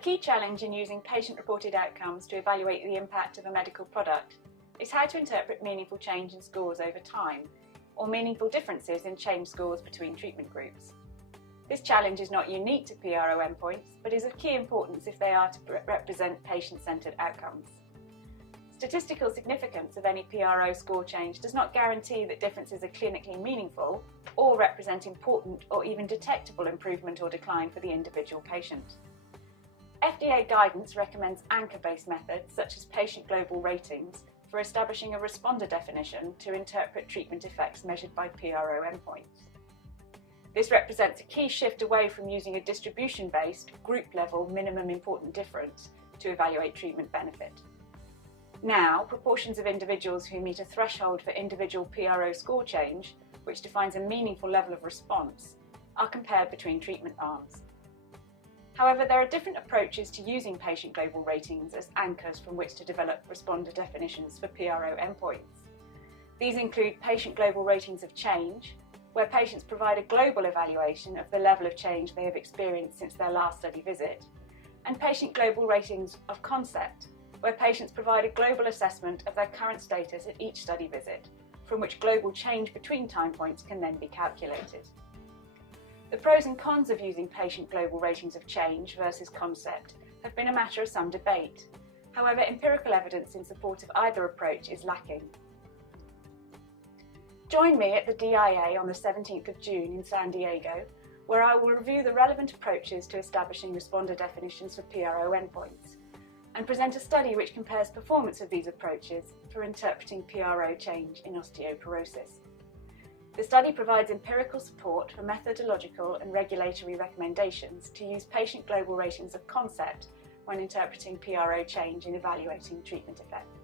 key challenge in using patient-reported outcomes to evaluate the impact of a medical product is how to interpret meaningful change in scores over time, or meaningful differences in change scores between treatment groups. This challenge is not unique to PRO endpoints, but is of key importance if they are to represent patient-centred outcomes. Statistical significance of any PRO score change does not guarantee that differences are clinically meaningful or represent important or even detectable improvement or decline for the individual patient. FDA guidance recommends anchor-based methods such as patient global ratings for establishing a responder definition to interpret treatment effects measured by PRO endpoints. This represents a key shift away from using a distribution-based, group-level minimum important difference to evaluate treatment benefit. Now, proportions of individuals who meet a threshold for individual PRO score change, which defines a meaningful level of response, are compared between treatment arms. However, there are different approaches to using patient global ratings as anchors from which to develop responder definitions for PRO endpoints. These include patient global ratings of change, where patients provide a global evaluation of the level of change they have experienced since their last study visit, and patient global ratings of concept, where patients provide a global assessment of their current status at each study visit, from which global change between time points can then be calculated. The pros and cons of using patient global ratings of change versus concept have been a matter of some debate. However, empirical evidence in support of either approach is lacking. Join me at the DIA on the 17th of June in San Diego, where I will review the relevant approaches to establishing responder definitions for PRO endpoints, and present a study which compares performance of these approaches for interpreting PRO change in osteoporosis. The study provides empirical support for methodological and regulatory recommendations to use patient global ratings of concept when interpreting PRO change in evaluating treatment effect.